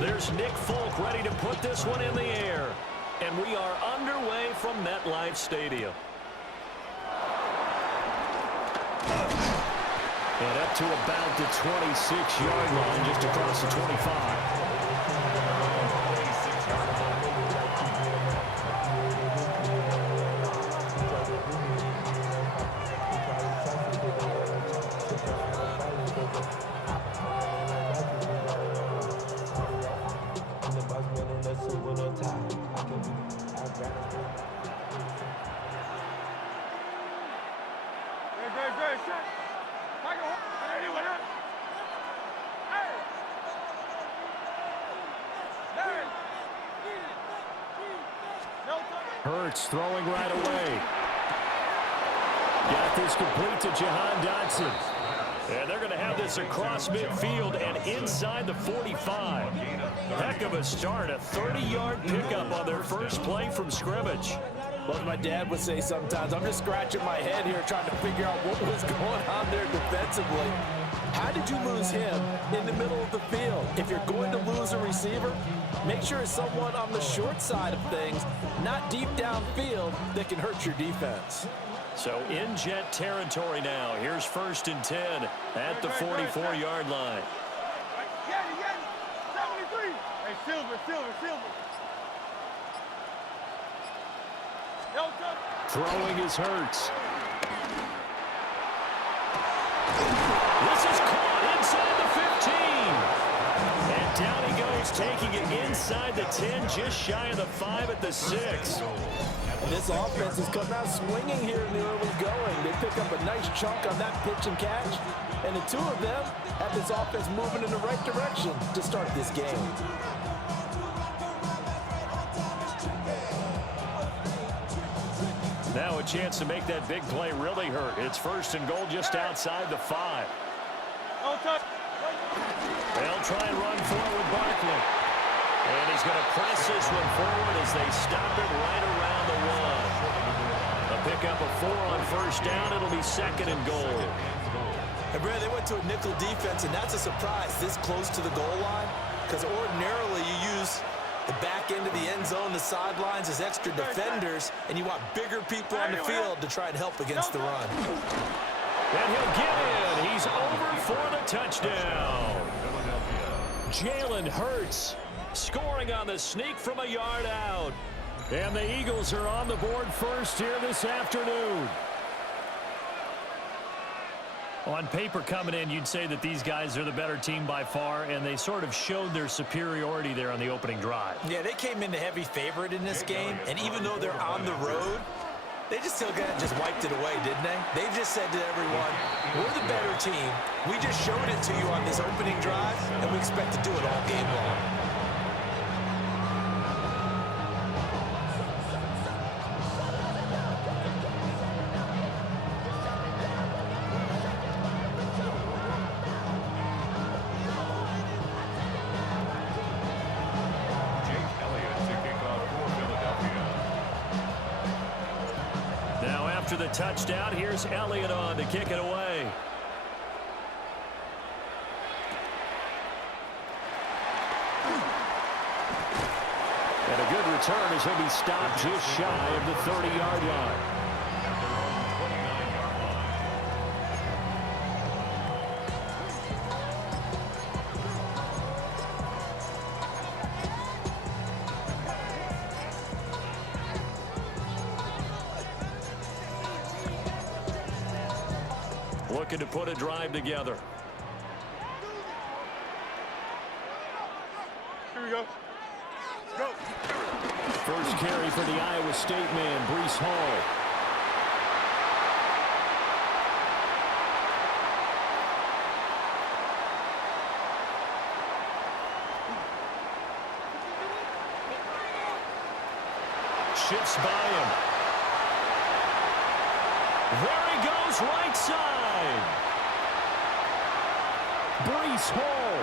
There's Nick Folk ready to put this one in the air. And we are underway from MetLife Stadium. And up to about the 26-yard line, just across the 25. Hurts throwing right away. Got this complete to Jahan Dotson. And they're going to have this across midfield and inside the 45. Heck of a start, a 30-yard pickup on their first play from scrimmage. Well, my dad would say sometimes, I'm just scratching my head here trying to figure out what was going on there defensively. How did you lose him in the middle of the field? If you're going to lose a receiver, make sure it's someone on the short side of things, not deep downfield, that can hurt your defense. So in Jet territory now. Here's 1st and 10 at the 44-yard line. Hey, Silver. Throwing is Hurts. This is caught inside the 15. And down he goes, taking it inside the 10, just shy of the 5 at the 6. And this offense is coming out swinging here in the early going. They pick up a nice chunk on that pitch and catch. And the two of them have this offense moving in the right direction to start this game. Now a chance to make that big play really hurt. It's 1st and goal just outside the 5. They'll try and run forward Barkley. And he's going to press this one forward as they stop it right around the 1. A pickup of 4 on 1st down. It'll be 2nd and goal. And Brad, they went to a nickel defense, and that's a surprise this close to the goal line, because ordinarily you use the back end of the end zone, the sidelines as extra defenders, and you want bigger people on the field to try and help against the run. And he'll get in. He's over for the touchdown. Jalen Hurts scoring on the sneak from a yard out. And the Eagles are on the board first here this afternoon. On paper coming in, you'd say that these guys are the better team by far, and they sort of showed their superiority there on the opening drive. Yeah, they came in the heavy favorite in this game, and even though they're on the road, they just still just wiped it away, didn't they? They've just said to everyone, we're the better team. We just showed it to you on this opening drive, and we expect to do it all game long. After the touchdown, here's Elliott on to kick it away. And a good return as he'll be stopped just shy of the 30-yard line. Looking to put a drive together. Here we go. Go. First carry for the Iowa State man, Breece Hall. Shifts by him. There he goes, right side. Breece Hall.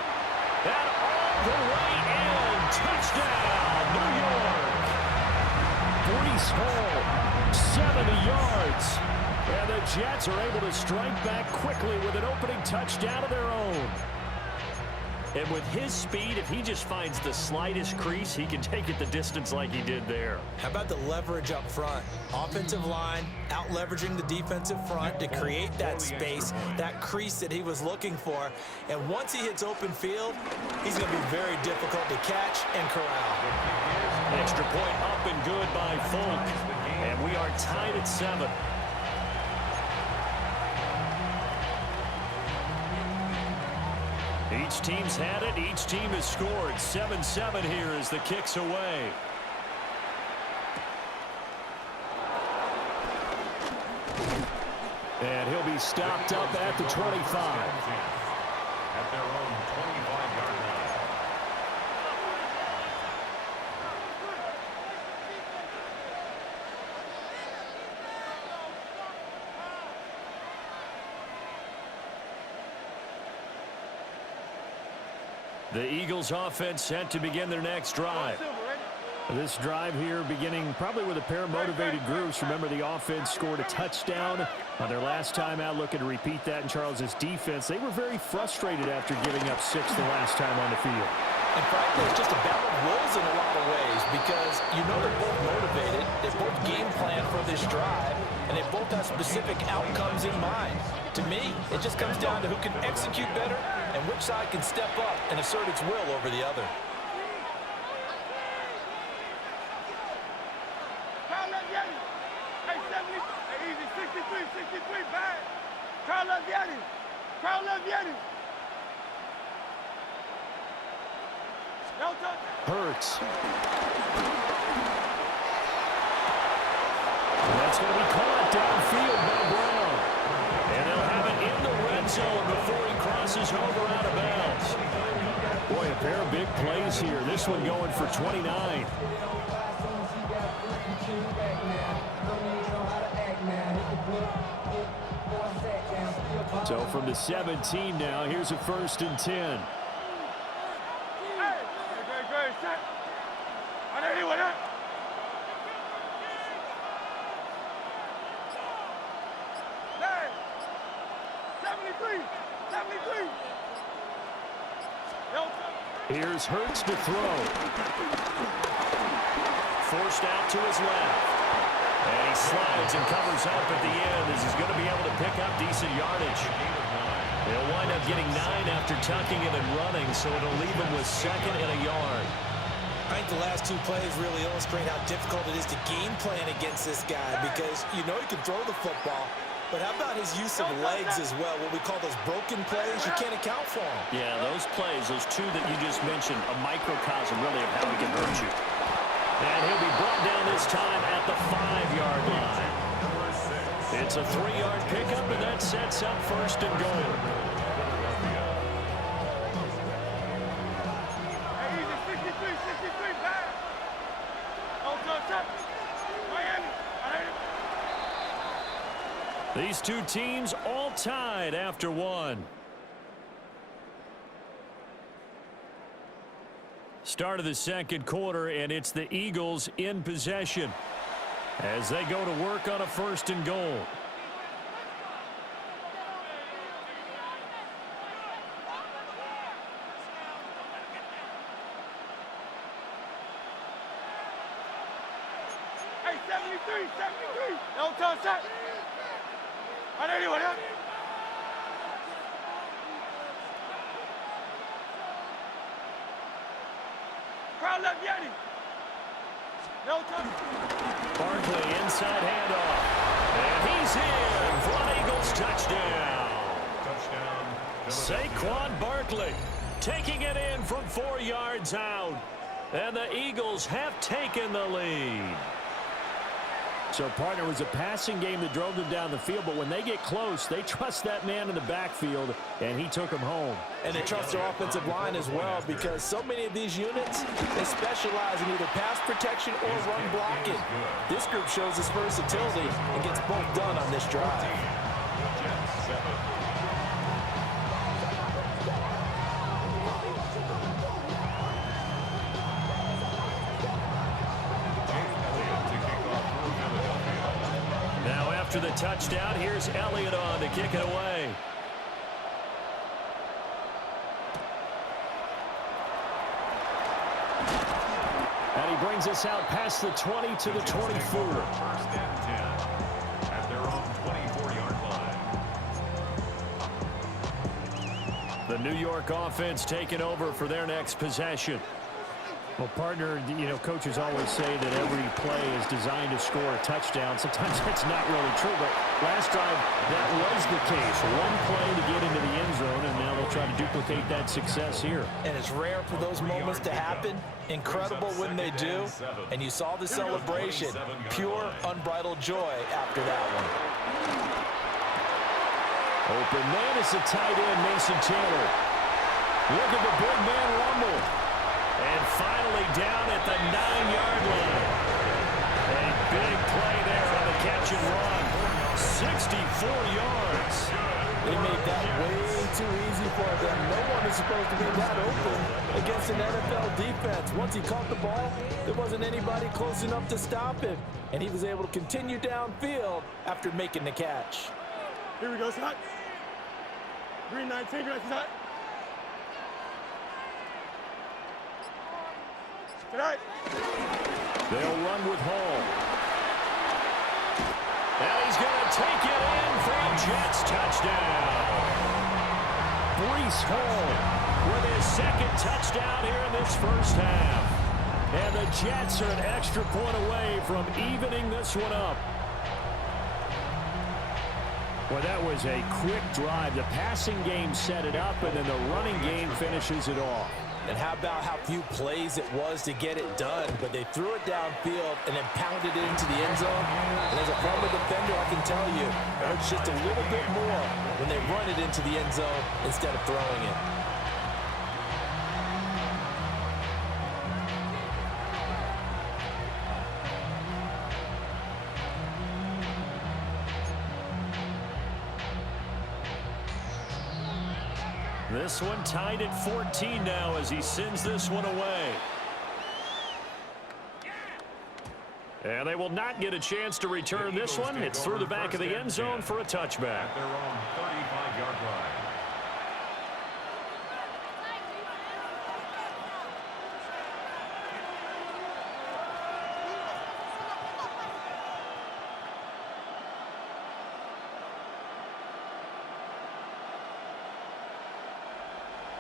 And all the way in. Touchdown, New York. Breece Hall, 70 yards. And the Jets are able to strike back quickly with an opening touchdown of their own. And with his speed, if he just finds the slightest crease, he can take it the distance like he did there. How about the leverage up front? Offensive line out-leveraging the defensive front to create that space, that crease that he was looking for. And once he hits open field, he's going to be very difficult to catch and corral. Extra point up and good by Folk. And we are tied at 7. Each team's had it. Each team has scored. 7-7 here as the kick's away. And he'll be stopped up at the 25. At their own 25-yard line. The Eagles offense set to begin their next drive. This drive here beginning probably with a pair of motivated groups. Remember, the offense scored a touchdown on their last time out. Looking to repeat that in Charles's defense. They were very frustrated after giving up 6 the last time on the field. And frankly, it's just a battle of wills in a lot of ways because you know they're both motivated, they both game plan for this drive, and they both have specific outcomes in mind. To me, it just comes down to who can execute better and which side can step up and assert its will over the other. Hey, 70, hey, easy, 63, back. Carl Leviani. Hurts. That's going to be caught downfield by Brown. And they'll have it in the red zone before he crosses over out of bounds. Boy, a pair of big plays here. This one going for 29. So from the 17 now, here's a 1st and 10. Here's Hurts to throw. Forced out to his left. And he slides and covers up at the end as he's going to be able to pick up decent yardage. He'll wind up getting 9 after tucking it and running, so it'll leave him with 2nd and a yard. I think the last 2 plays really illustrate how difficult it is to game plan against this guy because you know he can throw the football, but how about his use of legs as well, what we call those broken plays? You can't account for them. Yeah, those plays, those 2 that you just mentioned, a microcosm really of how he can hurt you. And he'll be brought down this time at the 5-yard line. It's a 3-yard pickup, and that sets up 1st and goal. These 2 teams all tied after 1. Start of the 2nd quarter, and it's the Eagles in possession as they go to work on a 1st and goal. Hey, 73. Don't touch that. Carl Leviani. No touch. Barkley inside handoff. And he's in for an Eagles touchdown. Saquon Barkley taking it in from 4 yards out. And the Eagles have taken the lead. So, partner, it was a passing game that drove them down the field, but when they get close, they trust that man in the backfield, and he took him home. And they trust their offensive line as well because so many of these units, they specialize in either pass protection or run blocking. This group shows its versatility and gets both done on this drive. After the touchdown, here's Elliott on to kick it away. And he brings us out past the 20 to the 24. First and 10 at their own 24-yard line. The New York offense taking over for their next possession. Well, partner, you know, coaches always say that every play is designed to score a touchdown. Sometimes that's not really true, but last drive that was the case. One play to get into the end zone, and now they'll try to duplicate that success here. And it's rare for those moments to happen. Incredible when they do. And you saw the celebration. Pure, unbridled joy after that one. Open man is the tight end, Mason Taylor. Look at the big man rumble. And finally down at the 9-yard line. A big play there on the catch and run. 64 yards. They made that way too easy for them. No one is supposed to be that open against an NFL defense. Once he caught the ball, there wasn't anybody close enough to stop him. And he was able to continue downfield after making the catch. Here we go, Scott. Green 19, right, Scott. Tonight. They'll run with Hall. And he's going to take it in for a Jets touchdown. Breece Hall with his second touchdown here in this first half. And the Jets are an extra point away from evening this one up. Well, that was a quick drive. The passing game set it up, and then the running game finishes it off. And how about how few plays it was to get it done, but they threw it downfield and then pounded it into the end zone. And as a former defender, I can tell you, it hurts just a little bit more when they run it into the end zone instead of throwing it. This one tied at 14 now as he sends this one away. And they will not get a chance to return this one. It's through the back of the end zone for a touchback. At their own 35-yard line.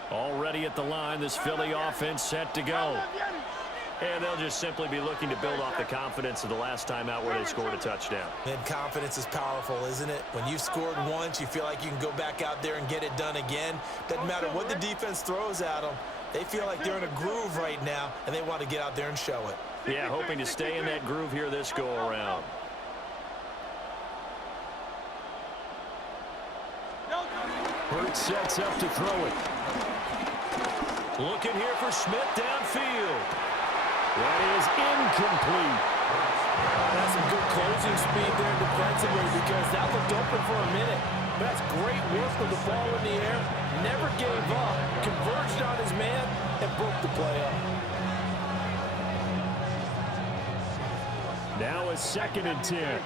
Already at the line, this Philly offense set to go. And they'll just simply be looking to build off the confidence of the last time out where they scored a touchdown. And confidence is powerful, isn't it? When you've scored once, you feel like you can go back out there and get it done again. Doesn't matter what the defense throws at them. They feel like they're in a groove right now, and they want to get out there and show it. Yeah, hoping to stay in that groove here this go-around. Hurts sets up to throw it. Looking here for Smith downfield. That is incomplete. That's some good closing speed there defensively because that looked open for a minute. That's great work with the ball in the air. Never gave up. Converged on his man and broke the play up. Now a 2nd and 10.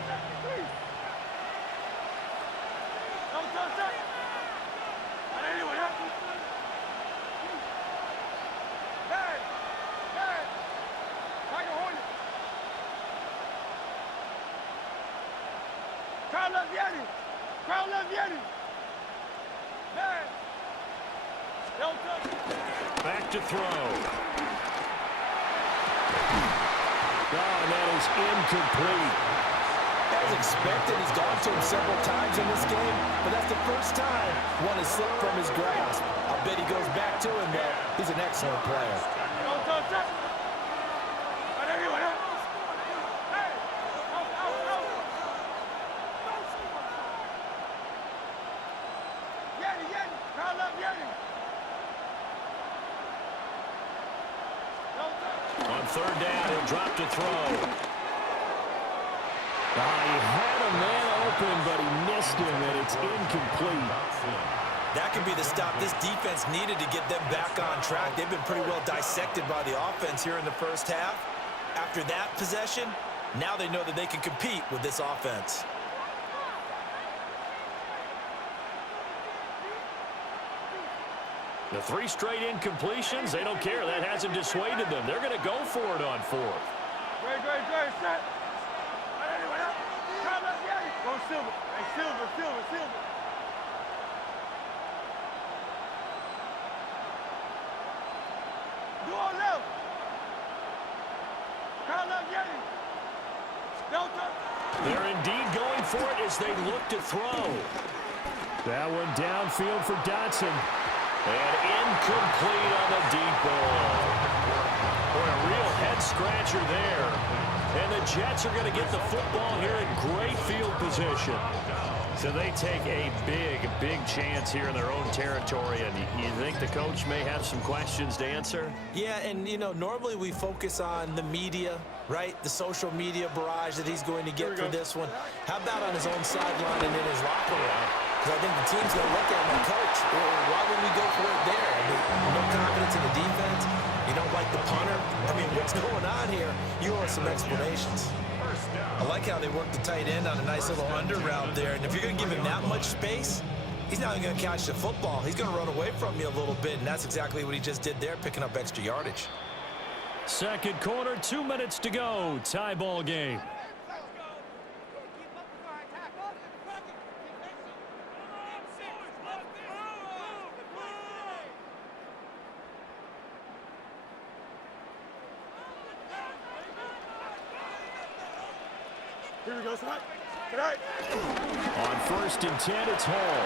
Back to throw. Oh, and that is incomplete. As expected, he's gone to him several times in this game, but that's the first time one has slipped from his grasp. I bet he goes back to him, though. He's an excellent player. On 3rd down, he'll drop to throw. He had a man open, but he missed him, and it's incomplete. That could be the stop this defense needed to get them back on track. They've been pretty well dissected by the offense here in the first half. After that possession, now they know that they can compete with this offense. The 3 straight incompletions, they don't care. That hasn't dissuaded them. They're going to go for it on 4th. Great, set. Go Silver. Hey, Silver. Do all left. Kyle left, Yeti. Delta. They're indeed going for it as they look to throw. That one downfield for Dotson. And incomplete on the deep ball. Boy, a real head-scratcher there. And the Jets are going to get the football here in great field position. So they take a big chance here in their own territory. And you think the coach may have some questions to answer? Yeah, and, you know, normally we focus on the media, right? The social media barrage that he's going to get for this one. How about on his own sideline and in his locker room? Because I think the team's going to look at him and, coach, why would we go for it there? I mean, no confidence in the defense. You don't like the punter. I mean, what's going on here? You owe us some explanations. I like how they work the tight end on a nice little under route there. And if you're going to give him that much space, he's not even going to catch the football. He's going to run away from you a little bit, and that's exactly what he just did there, picking up extra yardage. Second quarter, 2 minutes to go. Tie ball game. Here we go, tonight. On 1st and 10, it's Hall.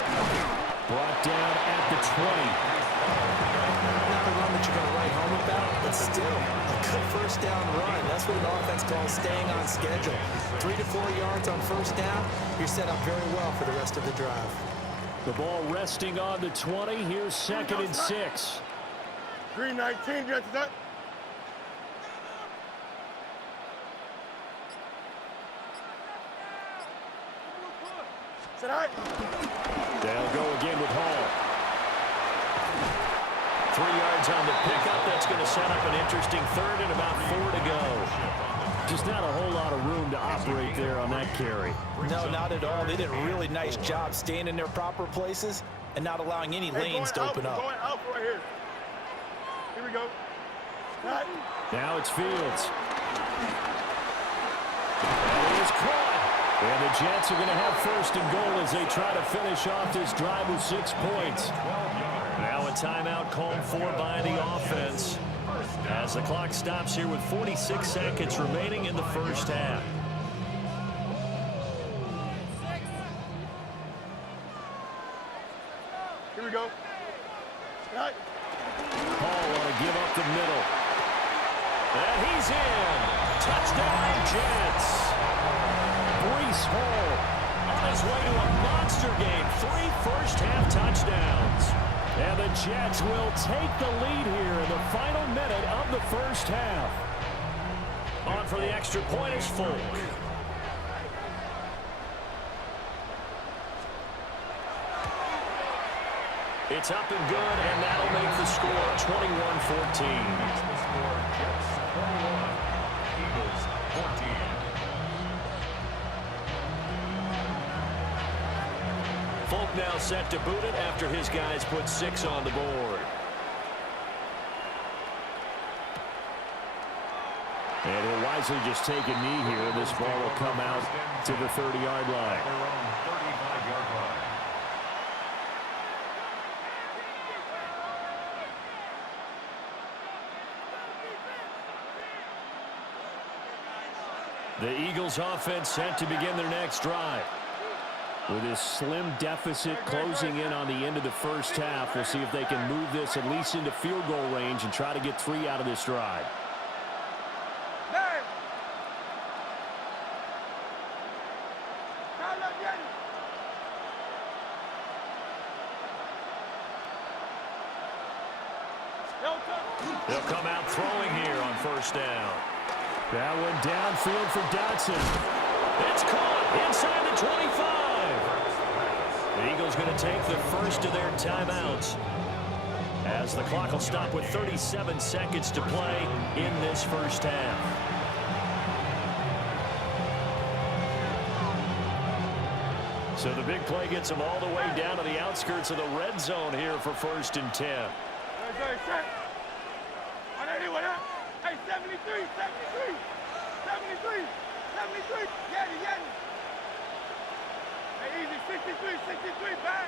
Brought down at the 20. Not the run that you're going to write home about, but still, a good first down run. That's what an offense calls staying on schedule. 3 to 4 yards on first down, you're set up very well for the rest of the drive. The ball resting on the 20. Here's 2nd and 6. 3:19, Jets up. They'll go again with Hall. 3 yards on the pickup. That's going to set up an interesting 3rd and about 4 to go. Just not a whole lot of room to operate there on that carry. No, not at all. They did a really nice job staying in their proper places and not allowing any lanes to open up. Going out right here. Here we go. Right. Now it's Fields. That is caught. And the Jets are going to have 1st and goal as they try to finish off this drive with 6 points. Now a timeout called for by the offense as the clock stops here with 46 seconds remaining in the first half. Here we go. Right. Hall want to give up the middle. And he's in. Touchdown, Jets. Breece Hall on his way to a monster game. 3 first-half touchdowns. And the Jets will take the lead here in the final minute of the first half. On for the extra point is Folk. It's up and good, and that'll make the score 21-14. Folk now set to boot it after his guys put 6 on the board. And he'll wisely just take a knee here. This ball will come out to the 30-yard line. The Eagles offense set to begin their next drive. With this slim deficit closing in on the end of the first half, we'll see if they can move this at least into field goal range and try to get 3 out of this drive. They'll come out throwing here on first down. That one downfield for Dotson. It's caught inside the 25. The Eagles going to take the first of their timeouts as the clock will stop with 37 seconds to play in this first half. So the big play gets them all the way down to the outskirts of the red zone here for 1st and 10. very set. On anyway, hey, 73, 73, 73, 73. Get it. Hey, easy, 63, 63, back.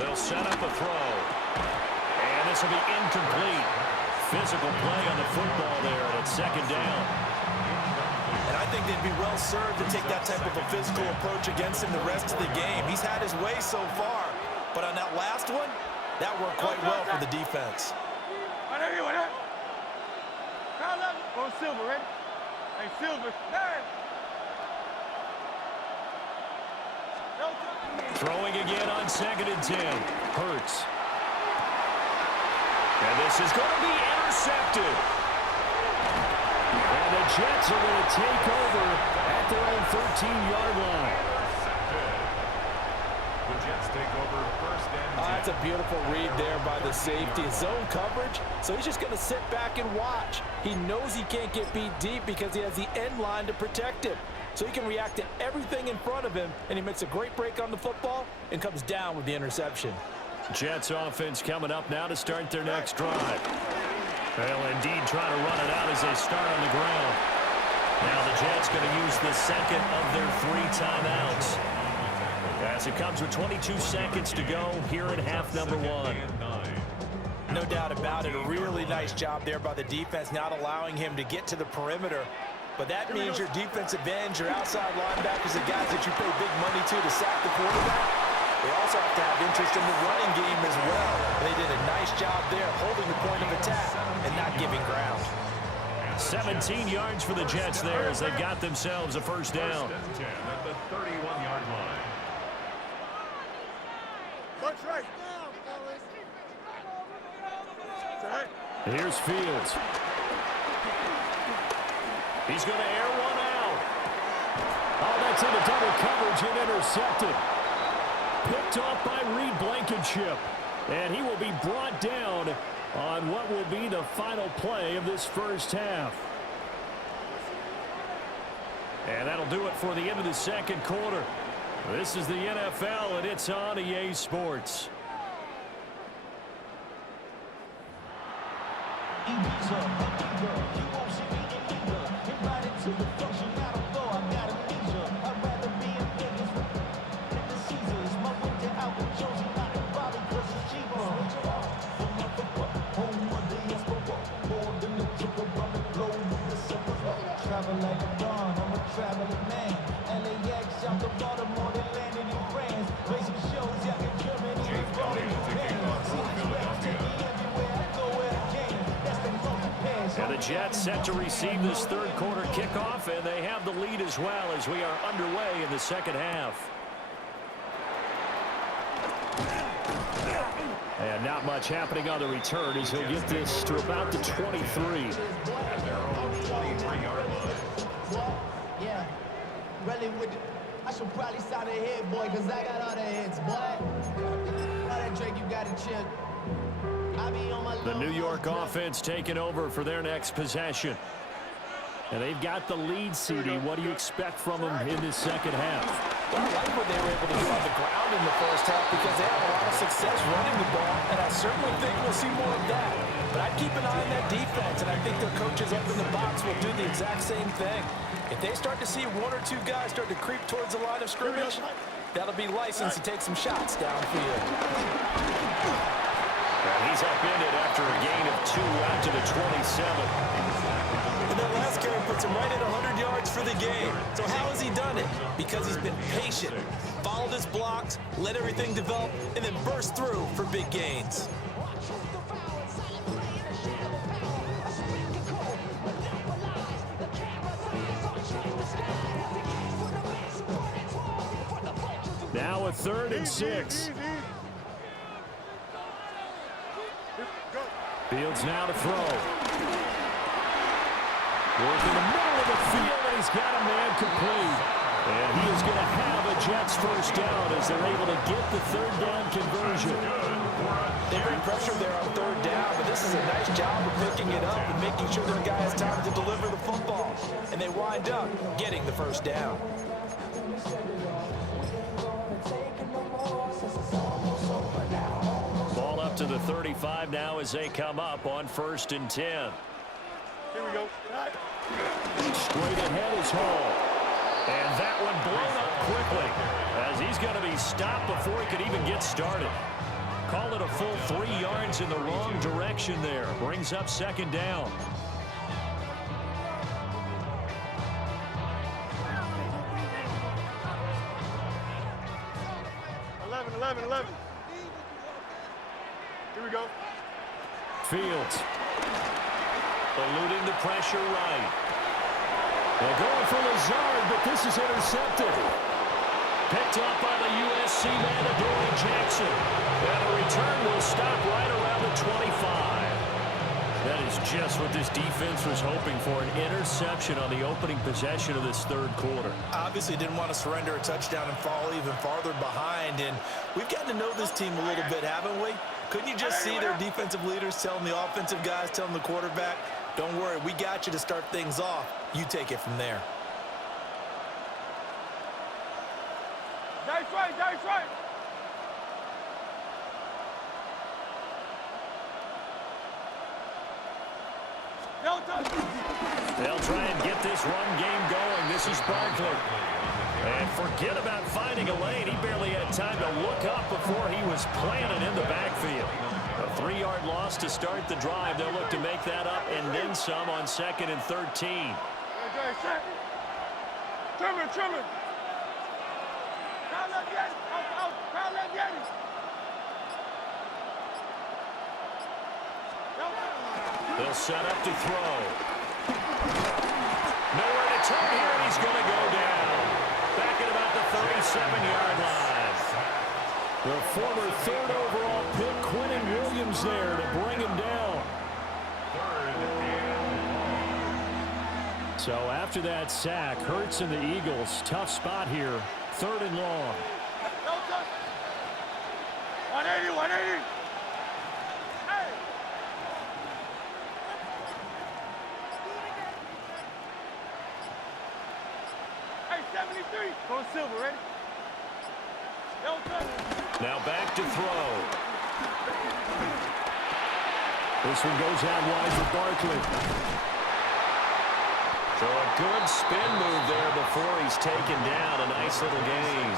They'll set up a throw. And this will be incomplete. Physical play on the football there, and it's second down. And I think they'd be well served to take that type of a physical approach against him the rest of the game. He's had his way so far, but on that last one, that worked quite well for the defense. Oh, Silver, ready? Hey, Silver. Hey. Throwing again on 2nd and 10. Hurts. And this is going to be intercepted. And the Jets are going to take over at their own 13-yard line. The Jets take over first and 10. That's a beautiful read there by the safety. Zone coverage, so he's just going to sit back and watch. He knows he can't get beat deep because he has the end line to protect him. So he can react to everything in front of him, and he makes a great break on the football and comes down with the interception. Jets offense coming up now to start their next drive. They'll indeed try to run it out as they start on the ground. Now the Jets going to use the second of their 3 timeouts. As it comes with 22 seconds to go here in half number 1. No doubt about it. A really nice job there by the defense, not allowing him to get to the perimeter. But that means your defensive ends, your outside linebackers, the guys that you pay big money to sack the quarterback, they also have to have interest in the running game as well. They did a nice job there holding the point of attack and not giving ground. 17 yards for the Jets there as they've got themselves a first down. First and 10 at the 31-yard line. Punch right. Here's Fields. He's going to air one out. Oh, that's into double coverage and intercepted. Picked off by Reed Blankenship. And he will be brought down on what will be the final play of this first half. And that'll do it for the end of the second quarter. This is the NFL, and it's on EA Sports. And the Jets set to receive this third quarter kickoff, and they have the lead as well as we are underway in the second half. And not much happening on the return as he'll get this to about the 23. At their own 23-yard line. Yeah, really with I should probably sign a hit, boy, because I got all the hits, boy. All that Drake, you got to chill. The New York offense taking over for their next possession. And they've got the lead, CD. What do you expect from them in this second half? Well, I like what they were able to do on the ground in the first half because they had a lot of success running the ball, and I certainly think we'll see more of that. But I'd keep an eye on that defense, and I think their coaches up in the box will do the exact same thing. If they start to see 1 or 2 guys start to creep towards the line of scrimmage, that'll be licensed to take some shots downfield. And he's upended after a gain of 2 out to the 27. And that last carry puts him right at 100 yards for the game. So how has he done it? Because he's been patient, followed his blocks, let everything develop, and then burst through for big gains. Now a 3rd and 6. Fields now to throw. Work in the middle of the field, and he's got a man complete. And he is going to have a Jets first down as they're able to get the 3rd down conversion. They bring pressure there on 3rd down, but this is a nice job of picking it up and making sure their guy has time to deliver the football. And they wind up getting the first down. Ball 35 now as they come up on 1st and 10. Here we go. Straight ahead is Hall. And that one blown up quickly as he's going to be stopped before he could even get started. Call it a full 3 yards in the wrong direction there. Brings up 2nd down. Here we go. Fields. Eluding the pressure right. They're going for Lazard, but this is intercepted. Picked up by the USC man, Adoree Jackson. And the return will stop right around the 25. That is just what this defense was hoping for, an interception on the opening possession of this 3rd quarter. Obviously didn't want to surrender a touchdown and fall even farther behind. And we've gotten to know this team a little bit, haven't we? Couldn't you just see their defensive leaders telling the offensive guys, telling the quarterback, don't worry, we got you to start things off. You take it from there. Dice right, dice right. They'll try and get this run game going. This is Barkley. And forget about finding a lane. He barely had time to look up before he was planted in the backfield. A 3-yard loss to start the drive. They'll look to make that up and then some on 2nd and 13. Trimmer. Crowd left Yeti. Out. Crowd left Yeti. They'll set up to throw. Nowhere to turn here, and he's going to go down. Back at about the 37-yard line. The former 3rd overall pick, Quinnen Williams, there to bring him down. So after that sack, Hurts and the Eagles, tough spot here. 3rd and long. 180. Hey, 73. Go Silver, ready? Now back to throw. This one goes out wide for Barkley. So a good spin move there before he's taken down. A nice little gain.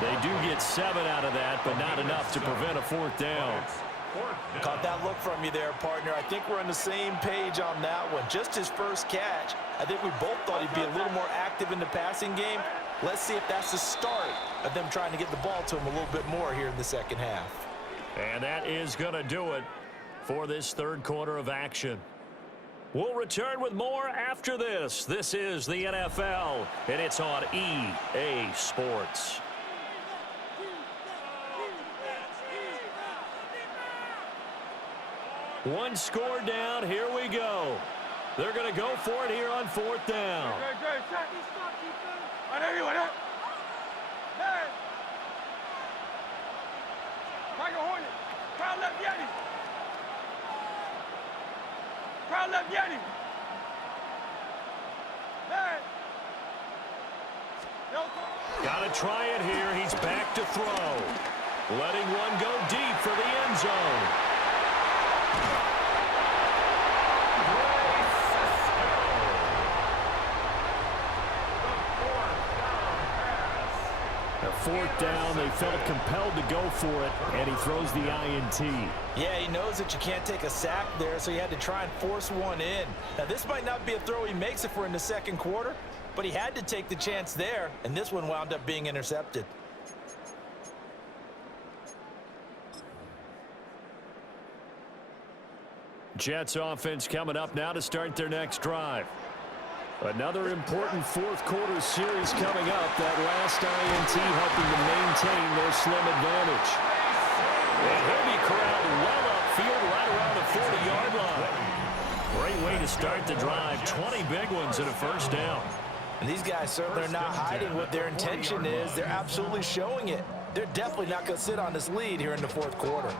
They do get 7 out of that, but not enough to prevent a 4th down. Caught that look from you there, partner. I think we're on the same page on that one. Just his first catch. I think we both thought he'd be a little more active in the passing game. Let's see if that's the start of them trying to get the ball to him a little bit more here in the 2nd half. And that is going to do it for this 3rd quarter of action. We'll return with more after this. This is the NFL, and it's on EA Sports. One score down. Here we go. They're going to go for it here on 4th down. Crowd left Yeti. Got to try it here. He's back to throw. Letting one go deep for the end zone. A 4th down, they felt compelled to go for it, and he throws the INT. Yeah, he knows that you can't take a sack there, so he had to try and force one in. Now, this might not be a throw he makes if we're in the 2nd quarter, but he had to take the chance there, and this one wound up being intercepted. Jets offense coming up now to start their next drive. Another important 4th quarter series coming up. That last INT helping to maintain their slim advantage. And he'll be corralled well upfield right around the 40-yard line. Great way to start the drive. 20 big ones and a 1st down. And these guys certainly are not hiding what their intention is. They're absolutely showing it. They're definitely not going to sit on this lead here in the 4th quarter.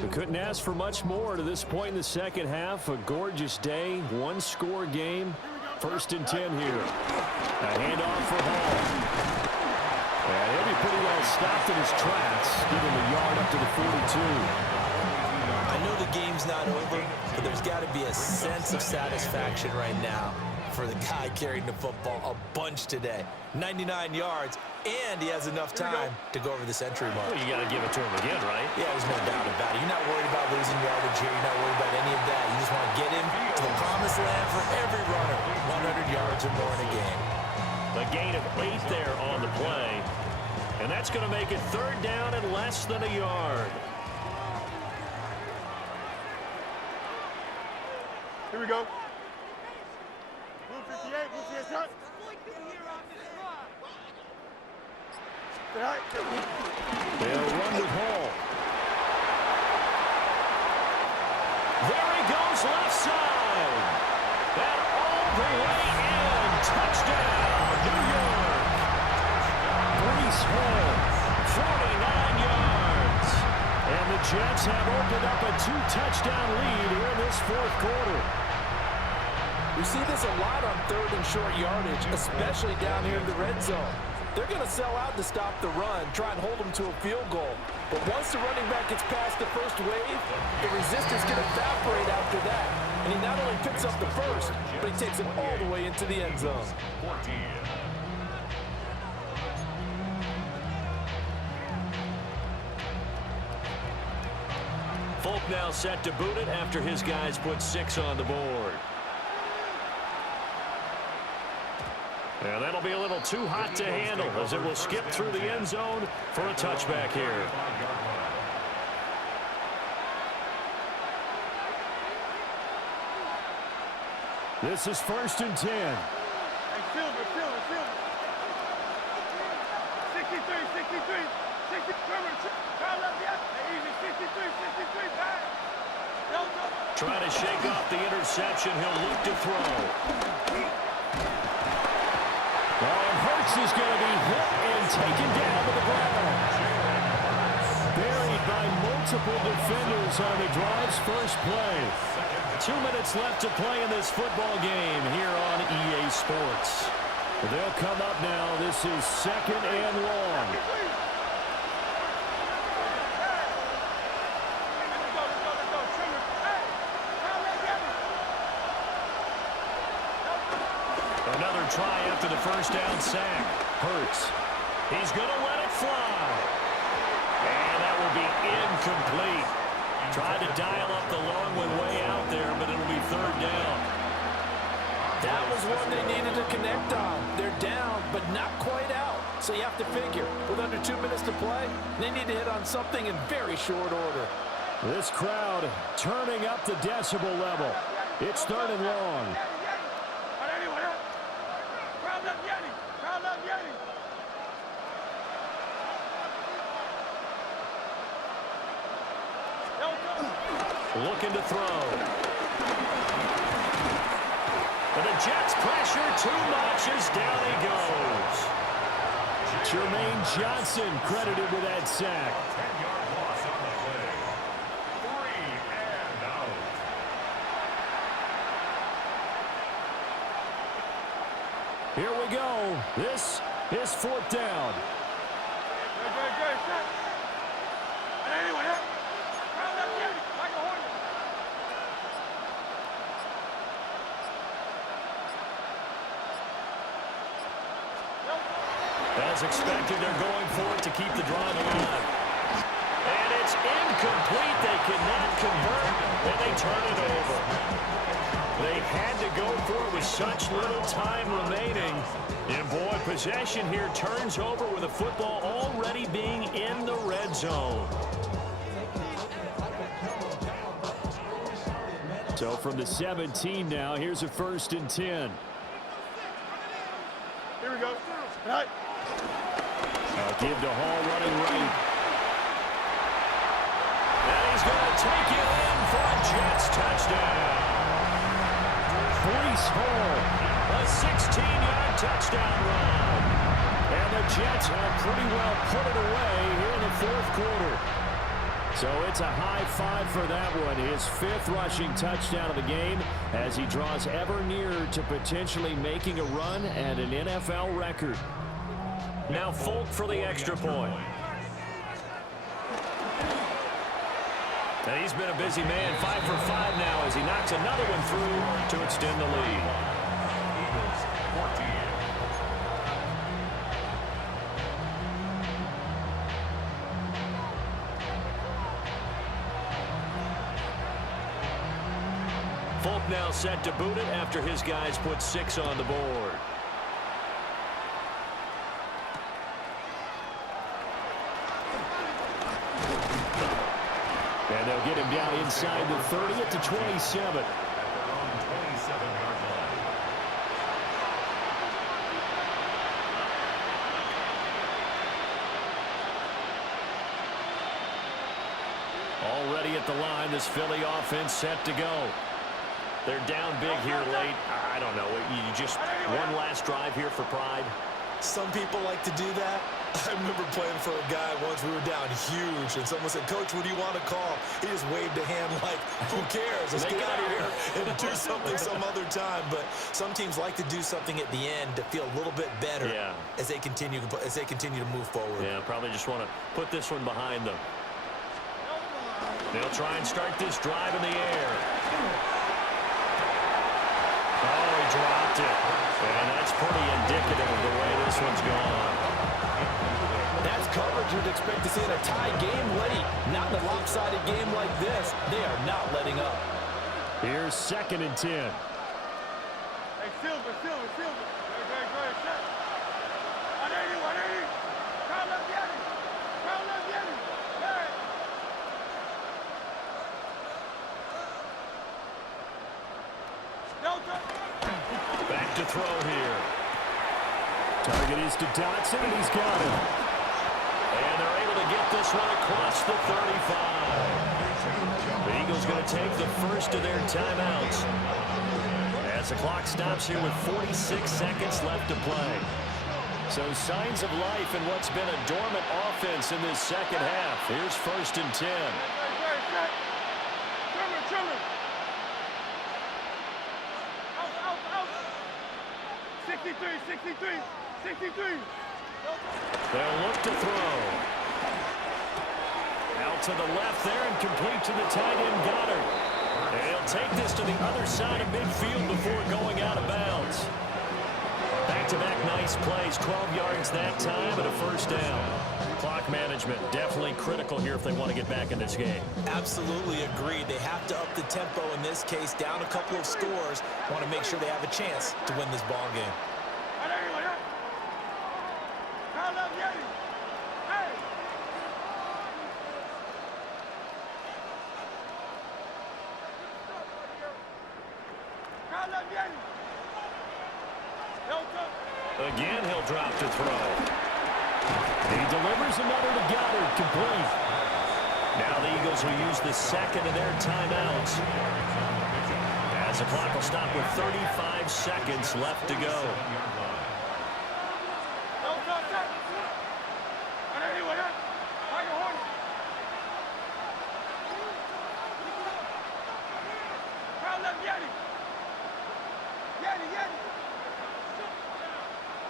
We couldn't ask for much more to this point in the 2nd half. A gorgeous day, 1-score game. First and 10 here. A handoff for Hall. And he'll be pretty well stopped in his tracks. Give him a yard up to the 42. I know the game's not over, but there's got to be a sense of satisfaction right now for the guy carrying the football a bunch today. 99 yards, and he has enough time to go over the century mark. Well, you got to give it to him again, right? Yeah, there's no doubt about it. You're not worried about losing yardage here. You're not worried about any of that. You just want to get him to the promised land for every runner. 100 yards or more in a game. A gain of 8 there on the play. And that's going to make it third down and less than a yard. Here we go. 158, 158 shot. They'll run with Hall. There he goes left side. And all the way in. Touchdown, New York. Breece Hall, 49 yards. and the Jets have opened up a 2-touchdown lead here in this fourth quarter. We see this a lot on third and short yardage, especially down here in the red zone. They're going to sell out to stop the run, try and hold them to a field goal. But once the running back gets past the first wave, the resistance can evaporate after that. And he not only picks up the first, but he takes it all the way into the end zone. Folk now set to boot it after his guys put 6 on the board. And that'll be a little too hot to handle as it will skip through the end zone for a touchback here. This is first and 10. Hey, field it. 63, 63, back. Trying to shake off the interception. He'll look to throw. And Hurts is going to be hit and taken down to the ground. Buried by multiple defenders on the drive's first play. 2 minutes left to play in this football game here on EA Sports. They'll come up now. This is second and long. Another try after the first down sack. Hurts. He's going to let it fly. And that will be incomplete. Tried to dial up the long one way out there, but it'll be third down. That was one they needed to connect on. They're down, but not quite out. So you have to figure, with under 2 minutes to play, they need to hit on something in very short order. This crowd turning up the decibel level. It's third and long. Looking to throw. And the Jets pressure too much as down he goes. Jermaine Johnson credited with that sack. 10-yard loss on the play. 3 and out. Here we go. This is fourth down. As expected, they're going for it to keep the drive alive. And it's incomplete. They cannot convert, and they turn it over. They had to go for it with such little time remaining. And, boy, possession here turns over with the football already being in the red zone. So from the 17 now, here's a first and 10. Here we go. Right. I'll give to Hall running right. And he's going to take it in for a Jets touchdown. Breece Hall. A 16-yard touchdown run. And the Jets have pretty well put it away here in the fourth quarter. So it's a high five for that one. His 5th rushing touchdown of the game as he draws ever nearer to potentially making a run at an NFL record. Now Folk for the extra point. And he's been a busy man, 5 for 5 now as he knocks another one through to extend the lead. Eagles 14. Folk now set to boot it after his guys put 6 on the board. And they'll get him down inside the 30 at the 27. At their own 27-yard line. Already at the line, this Philly offense set to go. They're down big here late. I don't know. You just one last drive here for pride. Some people like to do that. I remember playing for a guy once. We were down huge, and someone said, "Coach, what do you want to call?" He just waved a hand like, "Who cares? Let's get out of here and do something some other time." But some teams like to do something at the end to feel a little bit better as they continue to move forward. Yeah, probably just want to put this one behind them. They'll try and start this drive in the air. Oh, he dropped it. And that's pretty indicative of the way this one's gone. That's coverage you'd expect to see in a tie game late. Not in a lopsided game like this. They are not letting up. Here's 2nd and 10. Hey, Silver. Great shot. 180. Carl Vieri. Hey. Back to throw here. Target is to Dotson, and he's got him. And they're able to get this one across the 35. The Eagles going to take the first of their timeouts as the clock stops here with 46 seconds left to play. So signs of life in what's been a dormant offense in this second half. Here's 1st and 10. Trimmer. Out. 63. They'll look to throw. Out to the left there and complete to the tight end Goddard. And he'll take this to the other side of midfield before going out of bounds. Back-to-back nice plays, 12 yards that time and a 1st down. Clock management definitely critical here if they want to get back in this game. Absolutely agreed. They have to up the tempo in this case, down a couple of scores. Want to make sure they have a chance to win this ball game. Again, he'll drop to throw. He delivers another to Goddard, complete. Now the Eagles will use the 2nd of their timeouts as the clock will stop with 35 seconds left to go.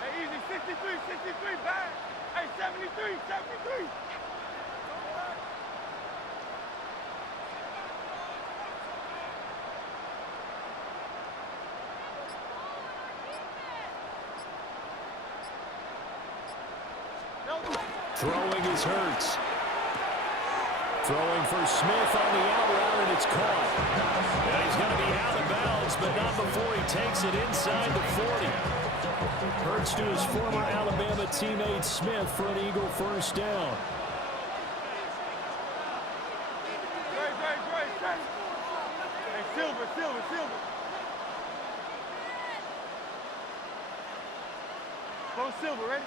Hey, easy, 63, back. Hey, 73. Throwing is Hurts. Throwing for Smith on the out route, and it's caught. And he's going to be out of bounds, but not before he takes it inside the 40. Hurts to his former Alabama teammate Smith for an Eagle 1st down. Great. Hey, Silver. Go Silver, ready?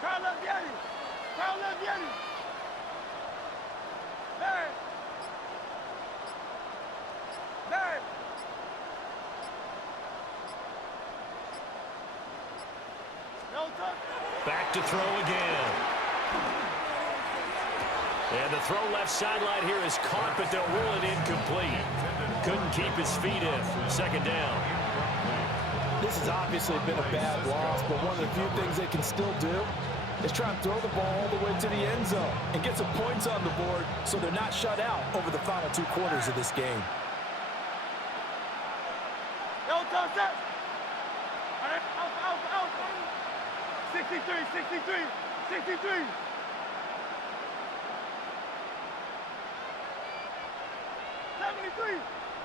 Carl Vieri. Hey. Back to throw again. And the throw left sideline here is caught, but they'll rule it incomplete. Couldn't keep his feet in. Second down. This has obviously been a bad loss, but one of the few things they can still do is try and throw the ball all the way to the end zone and get some points on the board so they're not shut out over the final 2 quarters of this game. Out. 63.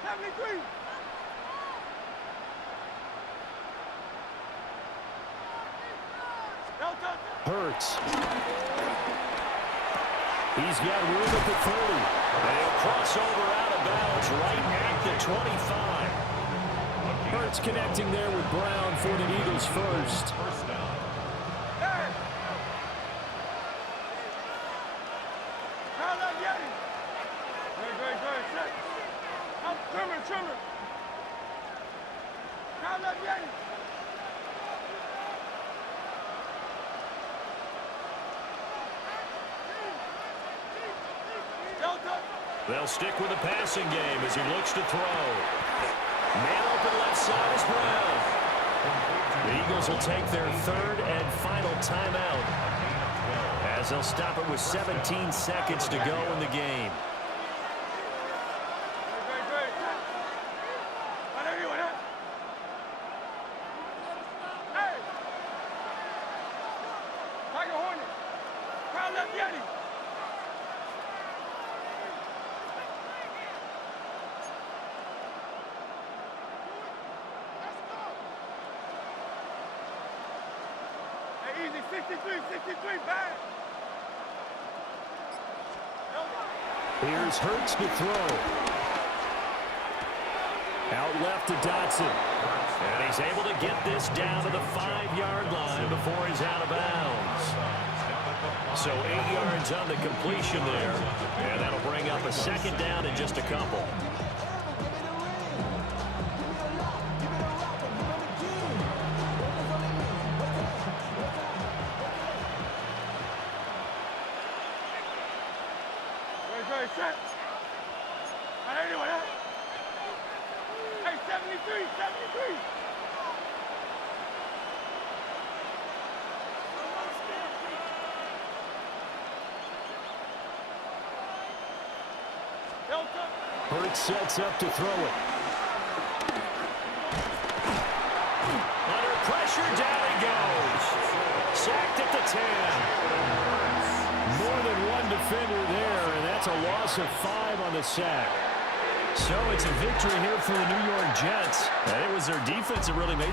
73. Hurts. He's got room at the 30. And he'll cross over out of bounds right at the 25. Hurts connecting there with Brown for the Eagles first. Trimmer. They'll stick with the passing game as he looks to throw. Man open left side is Brown. The Eagles will take their 3rd and final timeout as they'll stop it with 17 seconds to go in the game. Easy, 63, bang. Here's Hurts to throw. Out left to Dotson. And he's able to get this down to the 5-yard line before he's out of bounds. So 8 yards on the completion there. And that'll bring up a 2nd down in just a couple. Set. Anyway, hey, 73. Hurts sets up to throw it. Under pressure, down he goes. Sacked at the 10. More than one defender there, and that's a loss of 5 on the sack. So it's a victory here for the New York Jets. And it was their defense that really made the